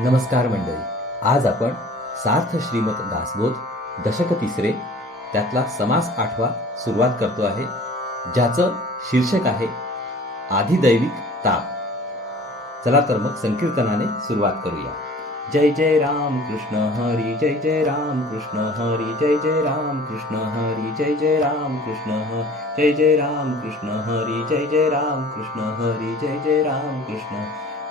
नमस्कार मंडळी. आज आपण सार्थ श्रीमत दासबोध दशक तिसरे त्यातला समास 8वा सुरुवात करतो आहे, ज्याचं शीर्षक आहे आधिदैविक ताप. चला तर मग संकीर्तनाने सुरुवात करूया. जय जय राम कृष्ण हरी, जय जय राम कृष्ण हरी, जय जय राम कृष्ण हरी, जय जय राम कृष्ण हरी, जय जय राम कृष्ण हरी, जय जय राम कृष्ण हरी, जय जय राम कृष्ण,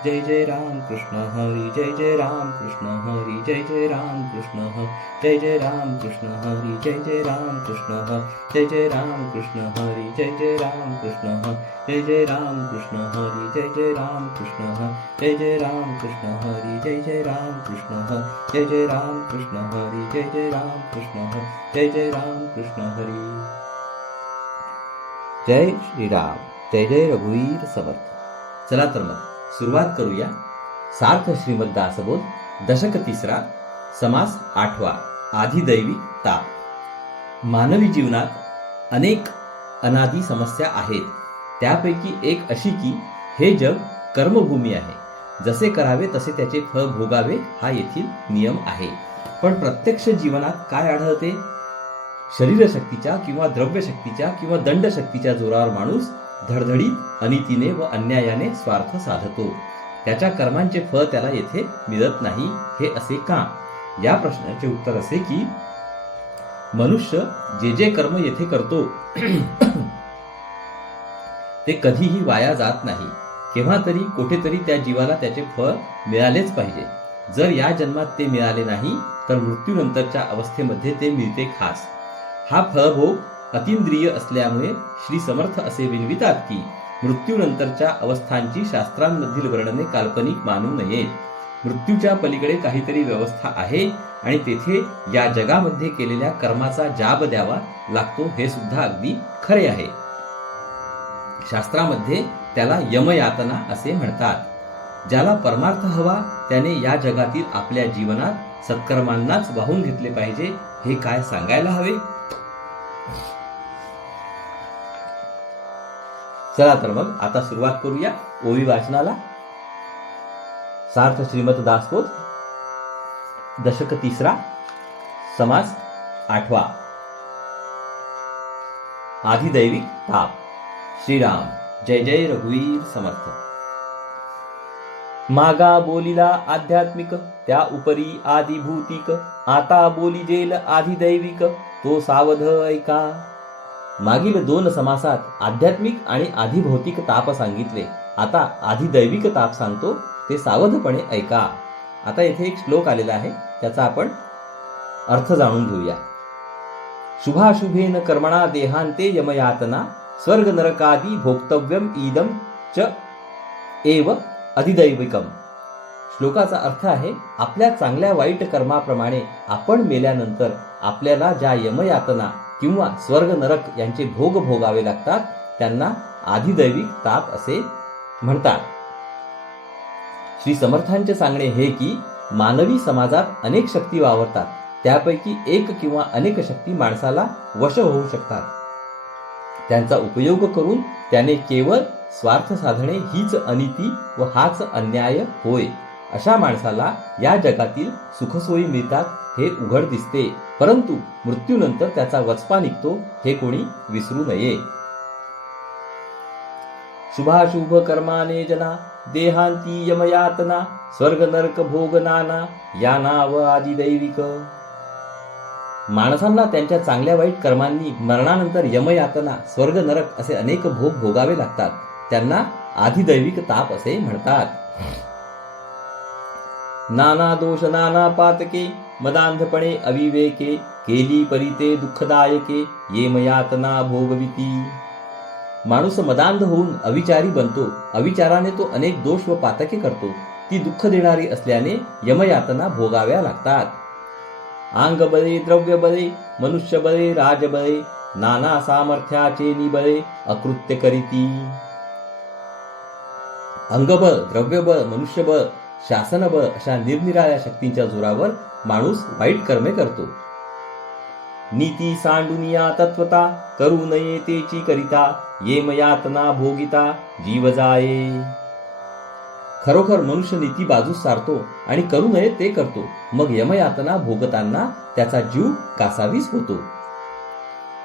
जय जय राम कृष्ण हरी, जय जय राम कृष्ण हरी, जय जय राम कृष्ण हरी, जय जय राम कृष्ण हरी, जय जय राम कृष्ण हरी, जय जय राम कृष्ण हरी, जय जय राम कृष्ण हरी, जय जय राम कृष्ण हरी, जय जय राम कृष्ण हरी, जय जय राम कृष्ण हरी, जय जय राम कृष्ण हरी, जय जय राम कृष्ण हरी, जय जय राम कृष्ण हरी, जय जय राम कृष्ण हरी. जय श्रीराम, जय जय रघुवीर समर्थ. चला तर मग सुरुवात करूया. सार्थ श्रीमद दासबोध दशक तिसरा समास 8वा आधिदैविक ताप. मानवी जीवनात अनेक अनादी समस्या आहेत. त्यापैकी एक अशी की हे जग कर्मभूमी आहे. जसे करावे तसे त्याचे फळ भोगावे हा येथील नियम आहे. पण प्रत्यक्ष जीवनात काय आढळते? शरीरशक्तीच्या किंवा द्रव्यशक्तीच्या किंवा दंडशक्तीच्या जोरावर माणूस धडधडीत अनितीने व अन्यायाने स्वार्थ साधतो. त्याच्या कर्मांचे फळ त्याला येथे मिळत नाही. हे असे का? या प्रश्नाचे उत्तर असे की मनुष्य जे जे कर्म येथे करतो ते कधीही वाया जात नाही. केव्हा तरी कुठेतरी त्या जीवाला त्याचे फळ मिळालेच पाहिजे. जर या जन्मात ते मिळाले नाही तर मृत्यूनंतरच्या अवस्थेमध्ये ते मिळते खास. हा फळभोग अतिंद्रिय असल्यामुळे श्री समर्थ असे विनवितात की मृत्यूनंतरच्या अवस्थांची शास्त्रांमधील वर्णने काल्पनिक मानू नये. मृत्यूच्या पलीकडे काहीतरी व्यवस्था आहे आणि तेथे या जगामध्ये केलेल्या कर्माचा जाब द्यावा लागतो. हे सुद्धा अगदी खरे आहे. शास्त्रामध्ये त्याला यमयातना असे म्हणतात. ज्याला परमार्थ हवा त्याने या जगातील आपल्या जीवनात सत्कर्मांनाच वाहून घेतले पाहिजे. हे काय सांगायला हवे? चला तर मग आता सुरुवात करूया ओवी वाचनाला. सार्थ श्रीमत दासबोध दशक तिसरा समास 8वा आधिदैविक ताप. श्रीराम, जय जय रघुवीर समर्थ. मागा बोलिला आध्यात्मिक त्या उपरी आदिभूतिक, आता बोलिजेल आधिदैविक तो सावध ऐका. मागील 2 समासात आध्यात्मिक आणि आधिभौतिक ताप सांगितले. आता आधिदैविक ताप सांगतो, ते सावधपणे ऐका. आता येथे एक श्लोक आलेला आहे, त्याचा आपण अर्थ जाणून घेऊया. शुभाशुभेन कर्मणा देहांते यमयातना, स्वर्ग नरकादी भोक्तव्यम इदम च एव अधिदैविकम. श्लोकाचा अर्थ आहे, आपल्या चांगल्या वाईट कर्माप्रमाणे आपण मेल्यानंतर आपल्याला ज्या यमयातना किंवा स्वर्ग नरक यांचे भोग भोगावे लागतात त्यांना आधिदैविक ताप असे म्हणतात. श्री समर्थांचे सांगणे हे की मानवी समाजात अनेक शक्ती वावरतात. त्यापैकी एक किंवा अनेक शक्ती माणसाला वश होऊ शकतात. त्यांचा उपयोग करून त्याने केवळ स्वार्थ साधणे हीच अनिती व हाच अन्याय होय. अशा माणसाला या जगातील सुखसोयी मिळतात हे उघड दिसते, परंतु मृत्यूनंतर त्याचा वचपा निघतो हे कोणी विसरू नये. शुभाशुभ कर्माने जना देहांती यमयातना, स्वर्ग नरक भोग नाना या नाव आदिदैविक. माणसांना त्यांच्या चांगल्या वाईट कर्मांनी मरणानंतर यमयातना, स्वर्ग नरक असे अनेक भोग भोगावे लागतात. त्यांना आधिदैविक ताप असे म्हणतात. नाना दोष नाना पातके, मदांधपणे अविवेके, केली परिते दुःखदायके, येमयातना भोगविती. माणूस मदांध होऊन अविचारी बनतो. अविचाराने तो अनेक दोष व पातके करतो. ती दुःख देणारी असल्याने यमयातना भोगाव्या लागतात. अंग बळे, द्रव्य बळे, मनुष्य बळे, राजबळे, नाना सामर्थ्याचे निबळे अकृत्य करीती. अंगबळ, द्रव्यबळ, मनुष्यबळ, शासनबळ अशा निरनिराळ्या शक्तींच्या जोरावर माणूस वाईट कर्मे करतो. नीती सांडुनिया तत्वता, करू नये तेची करिता, येमयातना भोगिता जीव जाये. खरोखर मनुष्य नीती बाजूस सारतो आणि करू नये ते करतो, मग यमयातना भोगताना त्याचा जीव कासावीस होतो.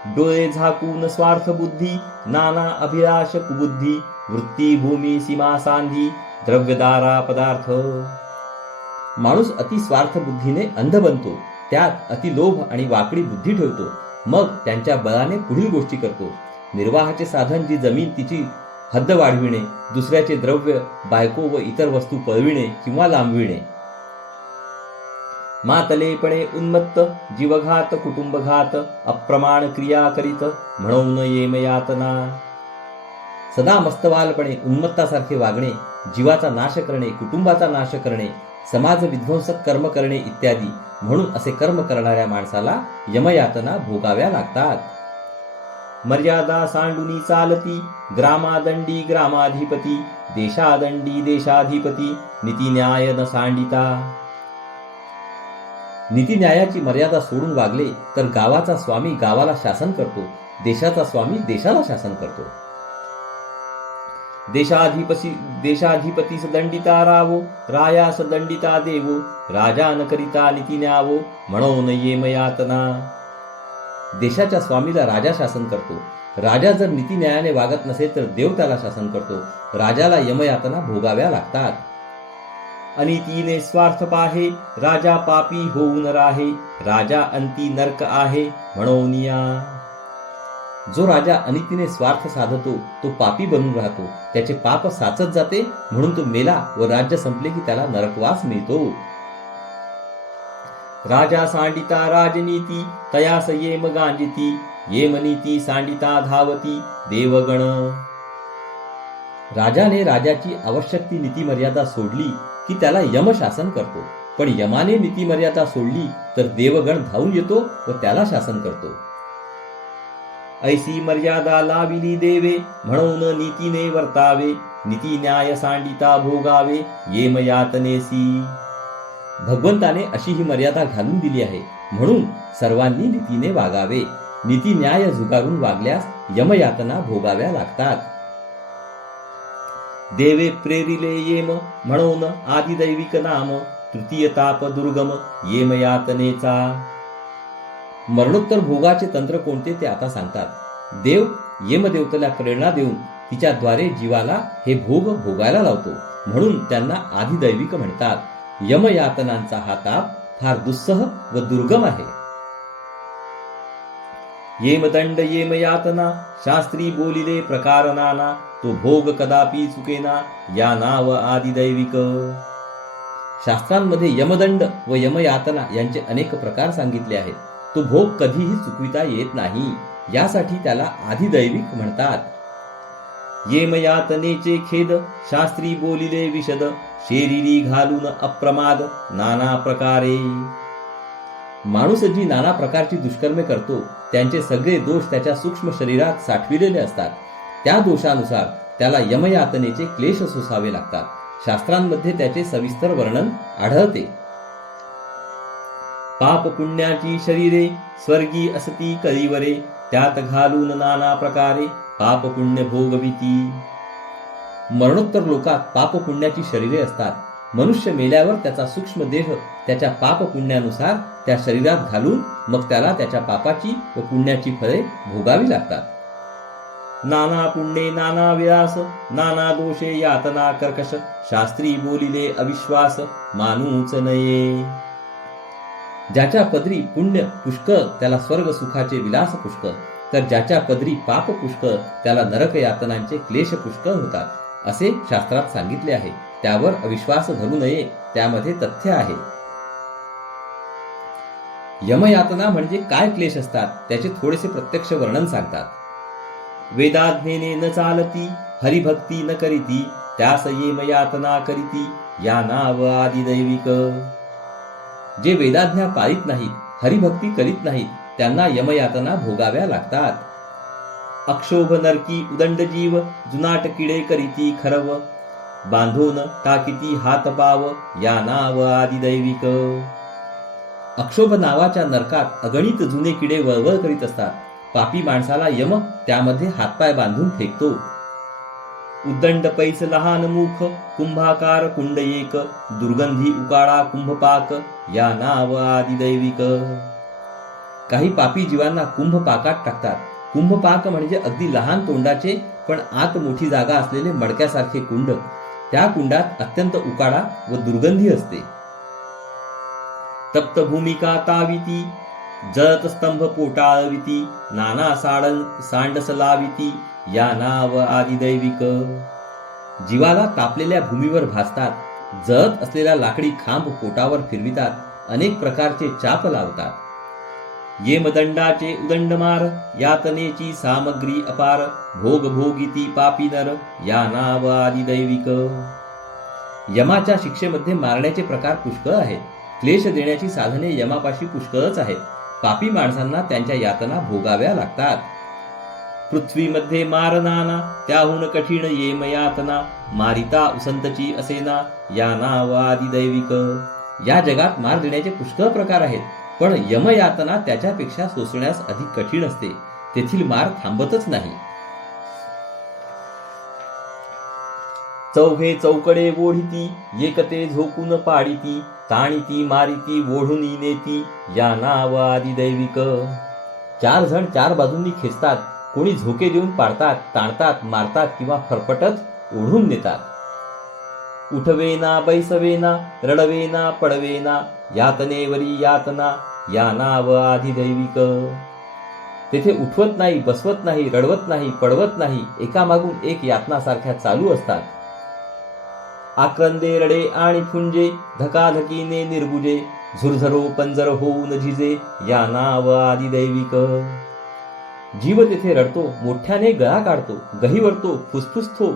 डोळे झाकून स्वार्थ बुद्धी, नाना अभिलाष कुबुद्धी, वृत्ती भूमी सीमा सांधी, द्रव्यदारा पदार्थ. माणूस अति स्वार्थ बुद्धीने अंध बनतो, त्यात अति लोभ आणि वाकडी बुद्धी ठेवतो, मग त्यांच्या बळाने पुढील गोष्टी करतो. निर्वाहाचे साधन जी जमीन तिची हद्द वाढविणे, दुसऱ्याचे द्रव्य, बायको व इतर वस्तू पळविणे किंवा लांबविणे. मातलेपणे उन्मत्त, जीवघात कुटुंबघात, अप्रमाण क्रिया करीत, म्हणून येमयातना. सदा मस्तवालपणे उन्मत्तासारखे वागणे, जीवाचा नाश करणे, कुटुंबाचा नाश करणे, समाज विध्वंसक कर्म करणे इत्यादी, म्हणून असे कर्म करणाऱ्या माणसाला यमयातना भोगाव्या लागतात. मर्यादा सांडुनी चालती, ग्रामादंडी ग्रामाधिपती, देशादंडी देशाधिपती, नीतिन्याय न सांडिता. नीतिन्यायाची मर्यादा सोडून वागले तर गावाचा स्वामी गावाला शासन करतो, देशाचा स्वामी देशाला शासन करतो. देशाधिपतीस दंडिता रावो, रायास दंडिता देवो, राजा न करिता नीती न्यावो, म्हणून येमयातना. देशाच्या स्वामीला राजा शासन करतो, राजा जर नीती न्यायाने वागत नसेल तर देव त्याला शासन करतो, राजाला यमयातना भोगाव्या लागतात. अनितीने स्वार्थ पाहे, राजा पापी होऊन राहे, राजा अंती नरक आहे, म्हणून या. जो राजा अनितीने स्वार्थ साधतो तो पापी बनून राहतो, त्याचे पाप साचत जाते, म्हणून तो मेला व राज्य संपले की त्याला नरकवास मिळतो. राजा सांडिता राजनीती, तयास येम गांजिती, येमनीती सांडिता धावती, देवगण. राजाने राजाची आवश्यक ती नीती मर्यादा सोडली की त्याला यम शासन करतो, पण यमाने नीती मर्यादा सोडली तर देवगण धावून येतो व त्याला शासन करतो. ऐसी मर्यादा लाविली देवे, म्हणून नीतीने वर्तावे, नीती न्याय सांडिता भोगावे, येमयातनेसी. भगवंताने अशी ही मर्यादा घालून दिली आहे, म्हणून सर्वांनी नीतीने वागावे. नीती न्याय झुगारून वागल्यास यमयातना भोगाव्या लागतात. देवे प्रेरिले येम, म्हणून आदिदैविक नाम, तृतीय ताप दुर्गम, येमयातनेचा. मरणोत्तर भोगाचे तंत्र कोणते ते आता सांगतात. देव यमदेवतेला प्रेरणा देऊन तिच्याद्वारे जीवाला हे भोग भोगायला लावतो, म्हणून त्यांना आदिदैविक म्हणतात. यमयातनांचा हा ताप फार दुस्सह व दुर्गम आहे. येमदंड येमयातना, शास्त्री बोलिले प्रकार नाना, तो भोग कदापि चुकेना, या नाव आदिदैविक. शास्त्रांमध्ये यमदंड व यमयातना यांचे अनेक प्रकार सांगितले आहेत. तो भोग कधीही चुकविता येत नाही, यासाठी त्याला आदिदैविक म्हणतात. येमयातनेचे खेद, शास्त्री बोलिले विशद, शेरीरी घालून अप्रमाद, नाना प्रकारे. माणूस जी नाना प्रकारची दुष्कर्मे करतो त्यांचे सगळे दोष त्याच्या सूक्ष्म शरीरात साठविलेले असतात. त्या दोषानुसार त्याला यमयातनेचे क्लेश सोसावे लागतात. शास्त्रांमध्ये त्याचे सविस्तर वर्णन आढळते. पाप पुण्याची शरीरे, स्वर्गी असती कळीवरे, त्यात घालून नाना प्रकारे, पाप पुण्य भोगविती. मरणोत्तर लोकात पाप पुण्याची शरीरे असतात. मनुष्य मेल्यावर त्याचा सूक्ष्म देह त्याच्या पाप पुण्यानुसार त्या शरीरात घालून मग त्याला त्याच्या पापाची व पुण्याची फळे भोगावी लागतात. नाना पुण्ये नाना विलास, नाना दोषे यातना कर्कश, शास्त्री बोलिले अविश्वास, मानूच नये. ज्याच्या पदरी पुण्य पुष्कळ त्याला स्वर्ग सुखाचे विलास पुष्कळ, तर ज्याच्या पदरी पाप पुष्कळ त्याला नरक यातनांचे क्लेश पुष्कळ होतात, असे शास्त्रात सांगितले आहे. त्यावर अविश्वास धरू नये, त्यामध्ये तथ्य आहे. यमयातना म्हणजे काय क्लेश असतात त्याचे थोडेसे प्रत्यक्ष वर्णन सांगतात. वेदाज्ञेने न चालती, हरिभक्ती न करीती, त्यास यमयातना करीती, या नाव आदिदैविक. जे वेदाज्ञा पाळीत नाहीत, हरिभक्ती करीत नाहीत, त्यांना यमयातना भोगाव्या लागतात. अक्षोभ नरकी उदंड जीव, जुनाट किडे करीती खरव, बांधून टाकीती हात पाव, या नाव आदिदैविक. अक्षोभ नावाच्या नरकात अगणित जुने किडे वळवळ करीत असतात. पापी माणसाला यम त्यामध्ये हातपाय बांधून फेकतो. उद्दंड पैस लहान मुख, कुंभाकार कुंड एक, दुर्गंधी उकाळा कुंभपाक, या नाव आदिदैविक. काही पापी जीवांना कुंभपाकात टाकतात. कुंभपाक म्हणजे अगदी लहान तोंडाचे पण आत मोठी जागा असलेले मडक्यासारखे कुंड. त्या कुंडात अत्यंत उकाडा व दुर्गंधी असते. तप्त भूमिका ताविती, जळत स्तंभ पोटाळविती, नाना सांडस लाविती, या नाव आदिदैविक. जीवाला तापलेल्या भूमीवर भासतात. जळत असलेला लाकडी खांब पोटावर फिरवितात. अनेक प्रकारचे चाप लावतात. येमदंडाचे उदंडमार, यातनेची सामग्री अपार, भोग भोगिती पापी नर, या नाव आदिदैविक. यमाच्या शिक्षेमध्ये मारण्याचे प्रकार पुष्कळ आहेत. क्लेश देण्याची साधने यमापाशी पुष्कळच आहेत. पापी माणसांना त्यांच्या यातना भोगाव्या लागतात. पृथ्वीमध्ये मार नाना, त्याहून कठीण येम यातना, मारिता उसंतची असेना, या नाव आदिदैविक. या जगात मार देण्याचे पुष्कळ प्रकार आहेत, पण यमयातना त्याच्यापेक्षा सोसण्यास अधिक कठीण असते. तेथील मार थांबतच नाही. चौघे चौकडे ओढिती, एकते झोकून पाडिती, ताणिती मारिती ओढून नेती, या नाव आदिदैविक. 4 जण 4 बाजूंनी खेचतात. कोणी झोके देऊन पाडतात, ताणतात, मारतात किंवा फरफटत ओढून नेतात. उठवेना बैसवेना, रडवेना पडवेना, यातनेवरी यातना, या नाव आदिदैविक. तेथे उठवत नाही, बसवत नाही, रडवत नाही, पडवत नाही, एकामागून एक यातनासारख्या चालू असतात. आक्रंदे रडे आणि फुंजे, धकाधकीने निर्बुजे, झुरझरो पंजर होऊन झिजे, या नाव आदिदैविक. जीव तेथे रडतो, मोठ्याने गळा काढतो, गहिवरतो, फुसफुसतो.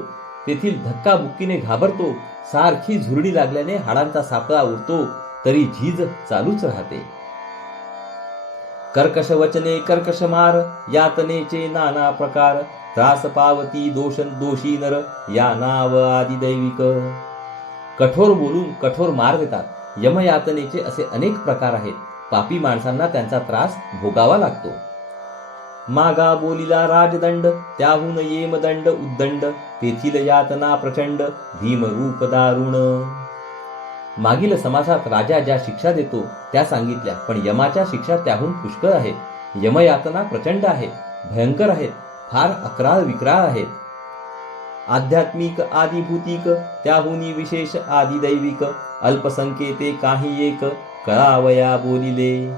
तेथील धक्काबुक्कीने घाबरतो. सारखी झुरडी लागल्याने हाडांचा सापळा उरतो, तरी झीज चालूच राहते. कर्कश वचने कर्कश मार, यातनेचे नाना प्रकार, त्रास पावती दोषी नर, या नाव आदिदैविक. कठोर बोलून कठोर मार देतात. यमयातनेचे असे अनेक प्रकार आहेत. पापी माणसांना त्यांचा त्रास भोगावा लागतो. मागा बोलिला राजदंड, त्याहून येमदंड उद्दंड, तेथील यातना प्रचंड, भीमरूप दारुण. मागील समासात राजा ज्या शिक्षा देतो त्या सांगितल्या, पण यमाच्या शिक्षा त्याहून पुष्कळ आहेत. यमयातना प्रचंड आहेत, भयंकर आहेत, फार अकराळ विक्राळ आहेत. आध्यात्मिक आदिभूतिक, त्याहुनी विशेष आदिदैविक, अल्पसंख्येते काही एक, कळावया बोलिले.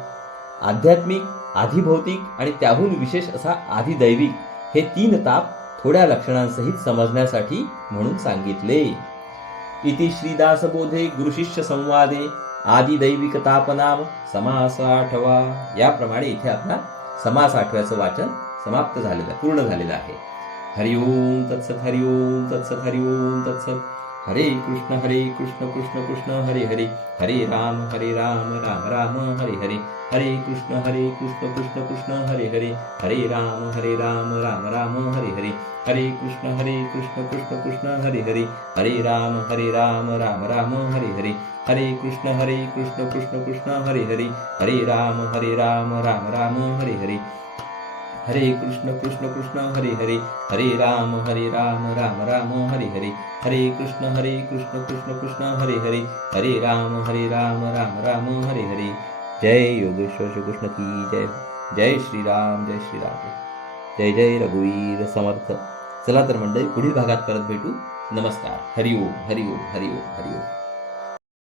आध्यात्मिक, आधिभौतिक आणि त्याहून विशेष असा आदिदैविक हे 3 ताप थोड्या लक्षणांसहित समजण्यासाठी म्हणून सांगितले. इति श्रीदासबोधे गुरुशिष्य संवादे आदिदैविक तापनाम समास 8वा. याप्रमाणे इथे आपला समास 8व्याचं वाचन समाप्त झालेलं, पूर्ण झालेलं आहे. हरिओम तत्सत, हरिओम तत्सत, हरिओम तत्सत. हरे कृष्ण कृष्ण कृष्ण हरे हरे, हरे राम राम राम हरे हरे, हरे कृष्ण कृष्ण कृष्ण हरे हरे, हरे राम राम राम हरे हरे, हरे कृष्ण कृष्ण कृष्ण हरे हरे, हरे राम राम राम हरे हरे, हरे कृष्ण कृष्ण कृष्ण हरे हरे, हरे राम राम राम हरे हरे, हरे कृष्ण कृष्ण हरे हरे, हरे राम राम राम हरे हरे, हरे कृष्ण कृष्ण कृष्ण हरे हरे, हरे राम राम राम हरे हरे. जय योगेश्वर श्री कृष्ण की जय. जय श्रीराम, जय श्रीराम, जय जय रघुवीर समर्थ. चला तर मंडळी, पुढील भागात परत भेटू. नमस्कार. हरिओम हरिओम हरिओम हरिओम.